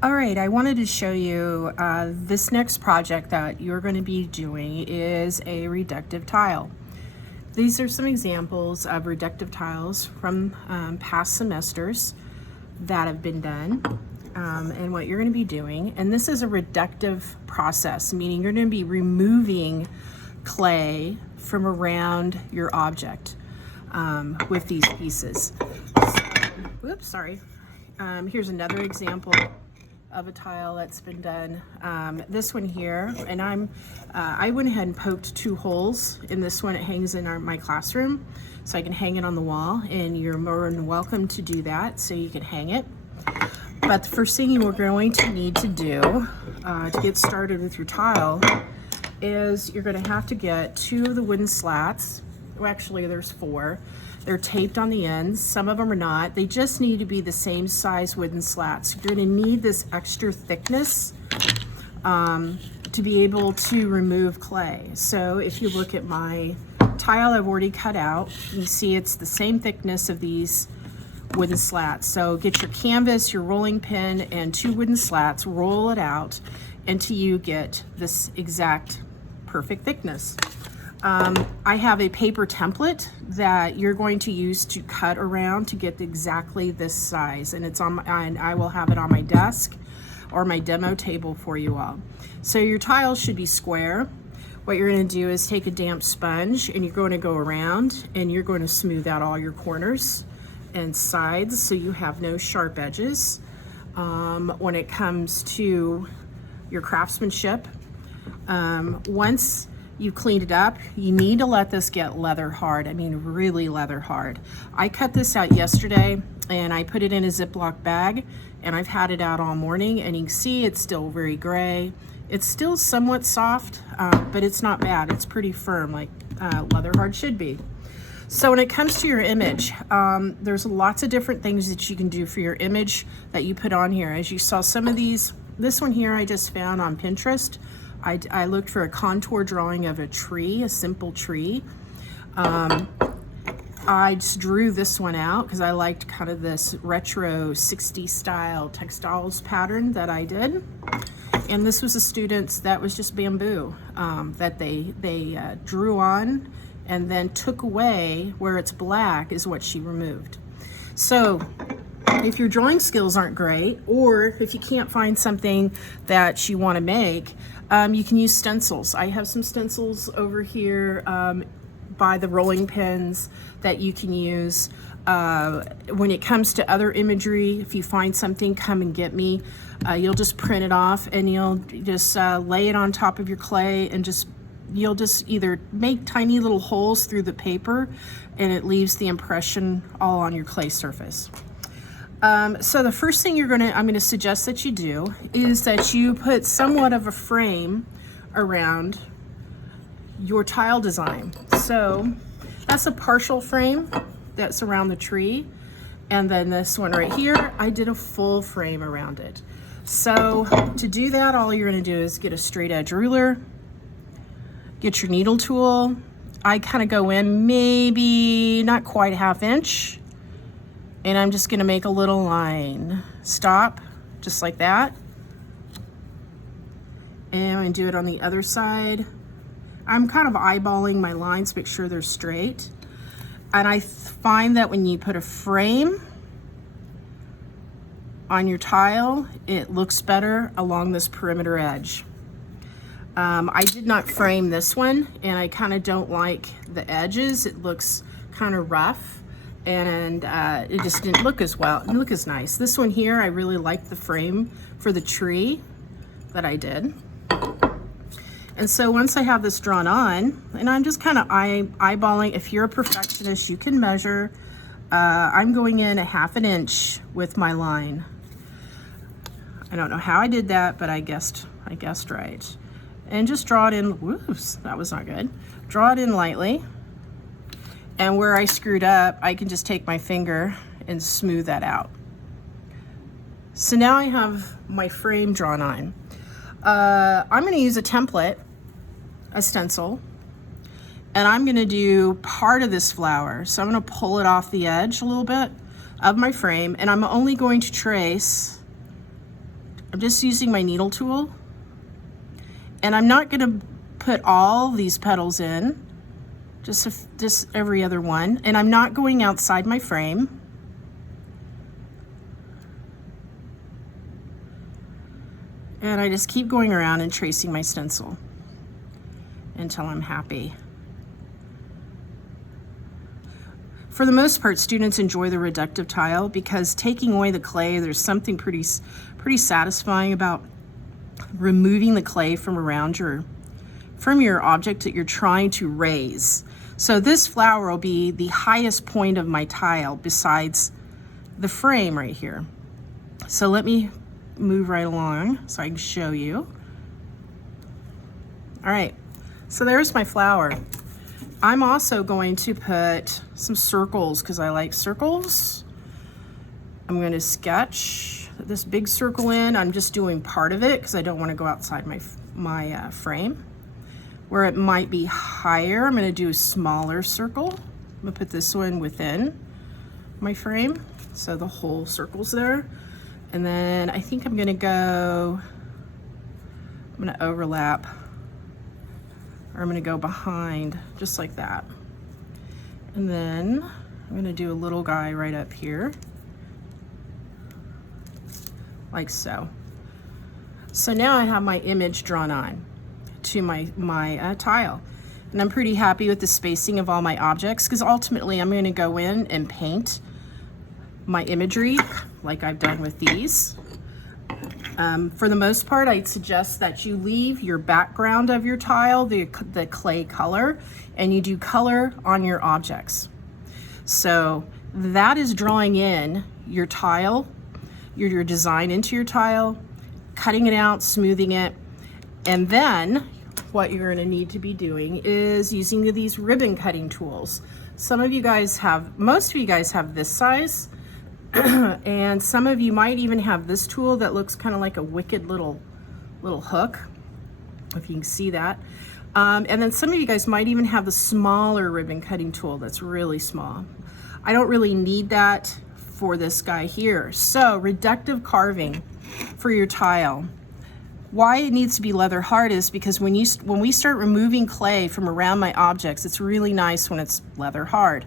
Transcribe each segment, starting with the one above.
All right, I wanted to show you this next project that you're going to be doing is a reductive tile. These are some examples of reductive tiles from past semesters that have been done and what you're going to be doing. And this is a reductive process, meaning you're going to be removing clay from around your object with these pieces. Whoops, sorry. Here's another example of a tile that's been done. This one here, and I went ahead and poked 2 holes in this one. It hangs in my classroom, so I can hang it on the wall, and you're more than welcome to do that, so you can hang it. But the first thing you're going to need to do to get started with your tile is you're going to have to get 2 of the wooden slats. Well, actually there's 4. They're taped on the ends. Some of them are not. They just need to be the same size wooden slats. You're going to need this extra thickness to be able to remove clay. So if you look at my tile I've already cut out, you see it's the same thickness of these wooden slats. So get your canvas, your rolling pin, and 2 wooden slats, roll it out until you get this exact perfect thickness. I have a paper template that you're going to use to cut around to get exactly this size, and I will have it on my desk or my demo table for you all. So your tile should be square. What you're going to do is take a damp sponge and you're going to go around and you're going to smooth out all your corners and sides so you have no sharp edges. When it comes to your craftsmanship, once you cleaned it up, you need to let this get leather hard. I mean, really leather hard. I cut this out yesterday and I put it in a Ziploc bag, and I've had it out all morning, and you can see it's still very gray. It's still somewhat soft, but it's not bad. It's pretty firm, like leather hard should be. So when it comes to your image, there's lots of different things that you can do for your image that you put on here. As you saw, some of these, this one here I just found on Pinterest. I looked for a contour drawing of a tree, a simple tree. I just drew this one out because I liked kind of this retro 60s style textiles pattern that I did. And this was a student's, that was just bamboo that they drew on and then took away where it's black is what she removed. So if your drawing skills aren't great, or if you can't find something that you want to make, you can use stencils. I have some stencils over here by the rolling pins that you can use. When it comes to other imagery, if you find something, come and get me. You'll just print it off and you'll just lay it on top of your clay, and you'll just either make tiny little holes through the paper and it leaves the impression all on your clay surface. So the first thing I'm going to suggest that you do is that you put somewhat of a frame around your tile design. So that's a partial frame that's around the tree. And then this one right here, I did a full frame around it. So to do that, all you're going to do is get a straight edge ruler, get your needle tool. I kind of go in maybe not quite 1/2 inch. And I'm just going to make a little line. Stop, just like that. And I'm going to do it on the other side. I'm kind of eyeballing my lines, make sure they're straight. And I find that when you put a frame on your tile, it looks better along this perimeter edge. I did not frame this one, and I kind of don't like the edges. It looks kind of rough. And it just didn't look as well, didn't look as nice. This one here, I really liked the frame for the tree that I did. And so once I have this drawn on, and I'm just kind of eyeballing, if you're a perfectionist, you can measure. I'm going in 1/2 inch with my line. I don't know how I did that, but I guessed right. And just draw it in, whoops, that was not good. Draw it in lightly. And where I screwed up, I can just take my finger and smooth that out. So now I have my frame drawn on. I'm going to use a template, a stencil, and I'm going to do part of this flower. So I'm going to pull it off the edge a little bit of my frame, and I'm only going to trace I'm just using my needle tool, and I'm not going to put all these petals in, just every other one, and I'm not going outside my frame. And I just keep going around and tracing my stencil until I'm happy. For the most part, students enjoy the reductive tile because taking away the clay, there's something pretty satisfying about removing the clay from around your object that you're trying to raise. So this flower will be the highest point of my tile besides the frame right here. So let me move right along so I can show you. All right, so there's my flower. I'm also going to put some circles because I like circles. I'm going to sketch this big circle in. I'm just doing part of it because I don't want to go outside my frame. Where it might be higher, I'm going to do a smaller circle. I'm going to put this one within my frame so the whole circle's there. And then I think I'm going to overlap, or I'm going to go behind just like that. And then I'm going to do a little guy right up here, like so. So now I have my image drawn on to my tile. And I'm pretty happy with the spacing of all my objects because ultimately I'm going to go in and paint my imagery like I've done with these. For the most part, I'd suggest that you leave your background of your tile, the clay color, and you do color on your objects. So that is drawing in your tile, your design into your tile, cutting it out, smoothing it, and then what you're going to need to be doing is using these ribbon cutting tools. Most of you guys have this size. And some of you might even have this tool that looks kind of like a wicked little hook, if you can see that. And then some of you guys might even have the smaller ribbon cutting tool that's really small. I don't really need that for this guy here. So reductive carving for your tile. Why it needs to be leather hard is because when we start removing clay from around my objects, it's really nice when it's leather hard.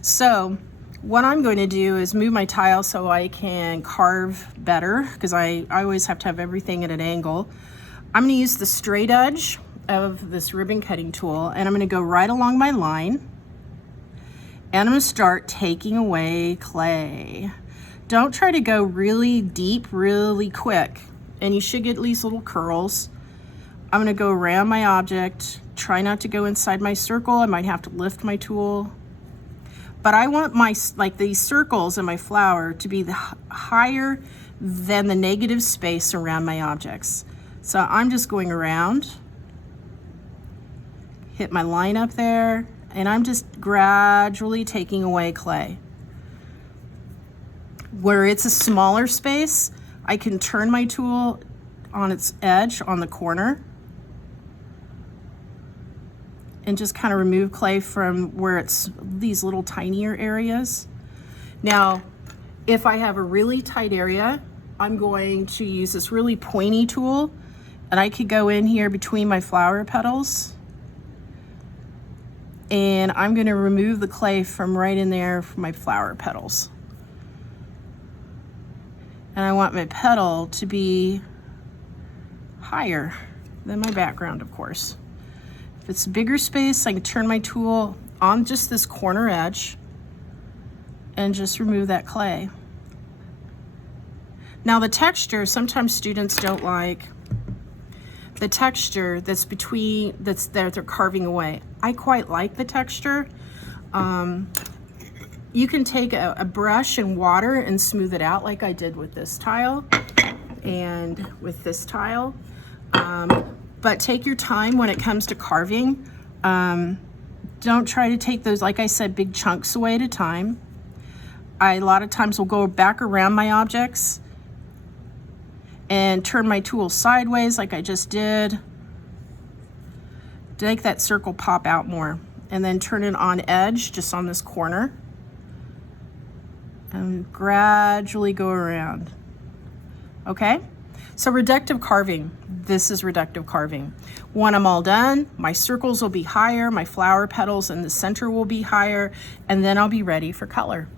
So what I'm going to do is move my tile so I can carve better because I always have to have everything at an angle. I'm going to use the straight edge of this ribbon cutting tool and I'm going to go right along my line and I'm going to start taking away clay. Don't try to go really deep really quick, and you should get these little curls. I'm going to go around my object, try not to go inside my circle. I might have to lift my tool. But I want these circles in my flower to be higher than the negative space around my objects. So I'm just going around, hit my line up there, and I'm just gradually taking away clay. Where it's a smaller space, I can turn my tool on its edge on the corner and just kind of remove clay from where it's these little tinier areas. Now, if I have a really tight area, I'm going to use this really pointy tool, and I could go in here between my flower petals, and I'm going to remove the clay from right in there for my flower petals. And I want my petal to be higher than my background, of course. If it's a bigger space, I can turn my tool on just this corner edge and just remove that clay. Now the texture, sometimes students don't like the texture that's that they're carving away. I quite like the texture. You can take a brush and water and smooth it out like I did with this tile and with this tile. But take your time when it comes to carving. Don't try to take those, like I said, big chunks away at a time. A lot of times will go back around my objects and turn my tool sideways like I just did to make that circle pop out more. And then turn it on edge, just on this corner. And gradually go around. Okay? So reductive carving, this is reductive carving. When I'm all done, my circles will be higher, my flower petals in the center will be higher, and then I'll be ready for color.